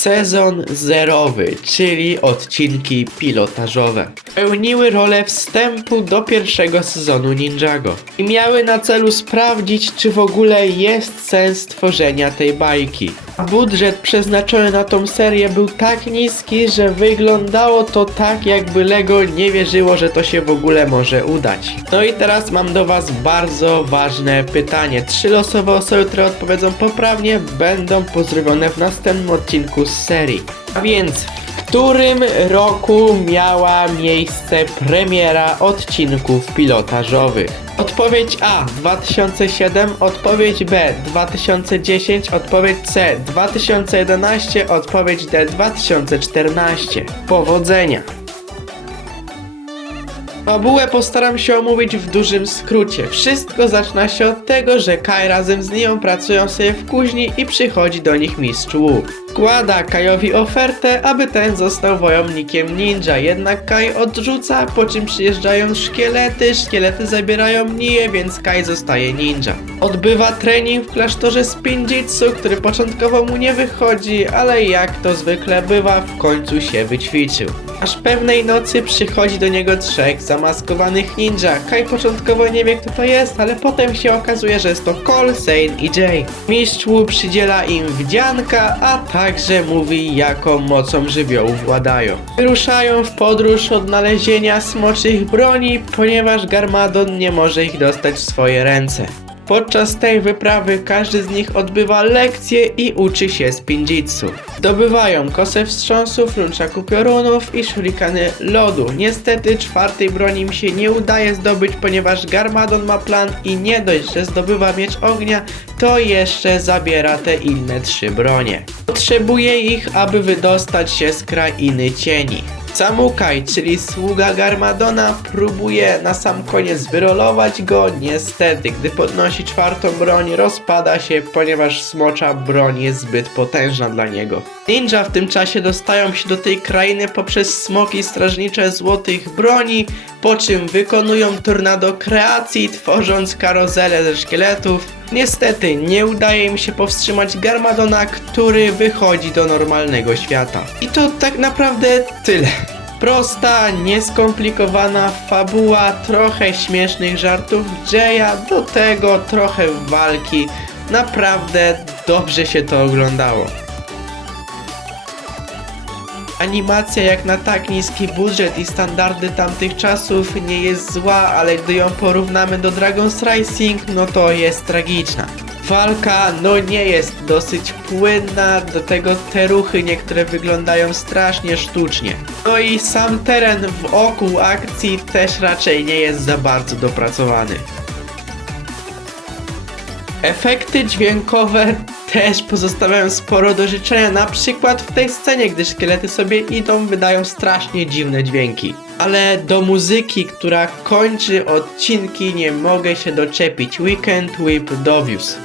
Sezon zerowy, czyli odcinki pilotażowe, pełniły rolę wstępu do pierwszego sezonu Ninjago i miały na celu sprawdzić, czy w ogóle jest sens tworzenia tej bajki. Budżet przeznaczony na tą serię był tak niski, że wyglądało to tak, jakby Lego nie wierzyło, że to się w ogóle może udać. No i teraz mam do Was bardzo ważne pytanie. Trzy losowe osoby, które odpowiedzą poprawnie, będą pozdrowione w następnym odcinku z serii. A więc którym roku miała miejsce premiera odcinków pilotażowych? Odpowiedź A 2007, odpowiedź B 2010, odpowiedź C 2011, odpowiedź D 2014. Powodzenia! Fabułę postaram się omówić w dużym skrócie. Wszystko zaczyna się od tego, że Kai razem z Nią pracują sobie w kuźni i przychodzi do nich mistrz Wu. Składa Kajowi ofertę, aby ten został wojownikiem ninja, jednak Kai odrzuca, po czym przyjeżdżają szkielety, szkielety zabierają Nię, więc Kai zostaje ninja. Odbywa trening w klasztorze Spinjitzu, który początkowo mu nie wychodzi, ale jak to zwykle bywa, w końcu się wyćwiczył. Aż pewnej nocy przychodzi do niego trzech zamaskowanych ninja. Kai początkowo nie wie kto to jest, ale potem się okazuje, że jest to Cole, Sane i Jay. Mistrz Wu przydziela im wdzianka, a także mówi jaką mocą żywiołów władają. Wyruszają w podróż odnalezienia smoczych broni, ponieważ Garmadon nie może ich dostać w swoje ręce. Podczas tej wyprawy każdy z nich odbywa lekcje i uczy się spinjitsu. Zdobywają kosę wstrząsów, nunchaku piorunów i shurikany lodu. Niestety czwartej broni im się nie udaje zdobyć, ponieważ Garmadon ma plan i nie dość, że zdobywa miecz ognia, to jeszcze zabiera te inne trzy bronie. Potrzebuje ich, aby wydostać się z krainy cieni. Samukaj, czyli sługa Garmadona, próbuje na sam koniec wyrolować go. Niestety, gdy podnosi czwartą broń, rozpada się, ponieważ smocza broń jest zbyt potężna dla niego. Ninja w tym czasie dostają się do tej krainy poprzez smoki strażnicze złotych broni, po czym wykonują tornado kreacji, tworząc karozelę ze szkieletów. Niestety, nie udaje im się powstrzymać Garmadona, który wychodzi do normalnego świata. I to tak naprawdę tyle. Prosta, nieskomplikowana fabuła, trochę śmiesznych żartów Jaya, do tego trochę walki. Naprawdę dobrze się to oglądało. Animacja jak na tak niski budżet i standardy tamtych czasów nie jest zła, ale gdy ją porównamy do Dragon's Rising, no to jest tragiczna. Walka no nie jest dosyć płynna, do tego te ruchy niektóre wyglądają strasznie sztucznie. No i sam teren wokół akcji też raczej nie jest za bardzo dopracowany. Efekty dźwiękowe też pozostawiają sporo do życzenia, na przykład w tej scenie, gdy szkielety sobie idą, wydają strasznie dziwne dźwięki. Ale do muzyki, która kończy odcinki, nie mogę się doczepić. Weekend with Dovius.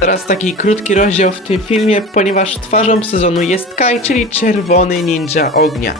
Teraz taki krótki rozdział w tym filmie, ponieważ twarzą sezonu jest Kai, czyli czerwony ninja ognia.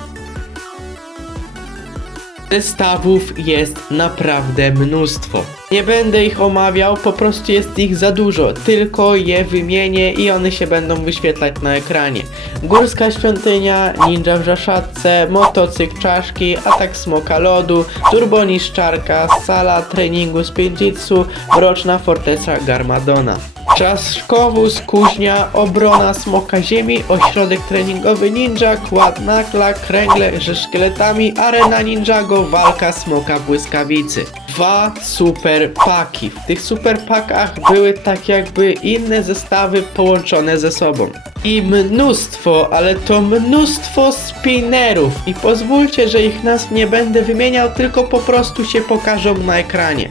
Zestawów jest naprawdę mnóstwo. Nie będę ich omawiał, po prostu jest ich za dużo. Tylko je wymienię i one się będą wyświetlać na ekranie. Górska świątynia, ninja w żaszatce, motocykl czaszki, atak smoka lodu, turboniszczarka, sala treningu z Pinjitsu, mroczna forteca Garmadona. Czaszkowóz, kuźnia, obrona smoka ziemi, ośrodek treningowy ninja, kład nakla, kręgle ze szkieletami, arena ninjago, walka smoka błyskawicy. Dwa super paki. W tych super pakach były tak jakby inne zestawy połączone ze sobą. I mnóstwo, ale to mnóstwo spinnerów. I pozwólcie, że ich nazw nie będę wymieniał, tylko po prostu się pokażą na ekranie.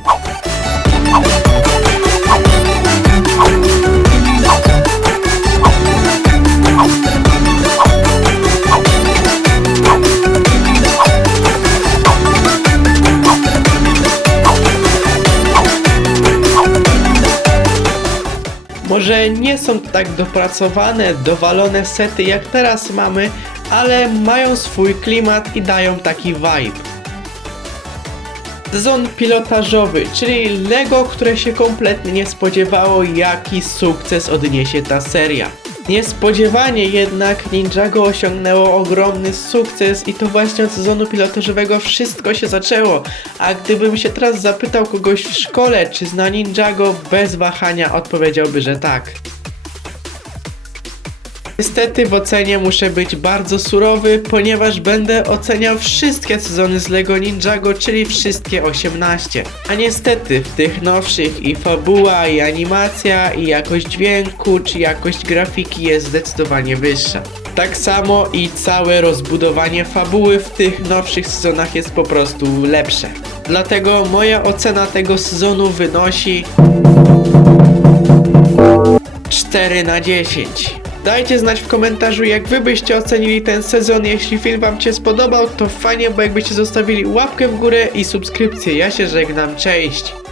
Może nie są tak dopracowane, dowalone sety jak teraz mamy, ale mają swój klimat i dają taki vibe. Sezon pilotażowy, czyli Lego, które się kompletnie nie spodziewało, jaki sukces odniesie ta seria. Niespodziewanie jednak Ninjago osiągnęło ogromny sukces i to właśnie od sezonu pilotażowego wszystko się zaczęło. A gdybym się teraz zapytał kogoś w szkole, czy zna Ninjago, bez wahania odpowiedziałby, że tak. Niestety w ocenie muszę być bardzo surowy, ponieważ będę oceniał wszystkie sezony z LEGO Ninjago, czyli wszystkie 18. A niestety w tych nowszych i fabuła, i animacja, i jakość dźwięku, czy jakość grafiki jest zdecydowanie wyższa. Tak samo i całe rozbudowanie fabuły w tych nowszych sezonach jest po prostu lepsze. Dlatego moja ocena tego sezonu wynosi 4 na 10. Dajcie znać w komentarzu, jak wy byście ocenili ten sezon. Jeśli film wam się spodobał, to fajnie, bo jakbyście zostawili łapkę w górę i subskrypcję. Ja się żegnam, cześć!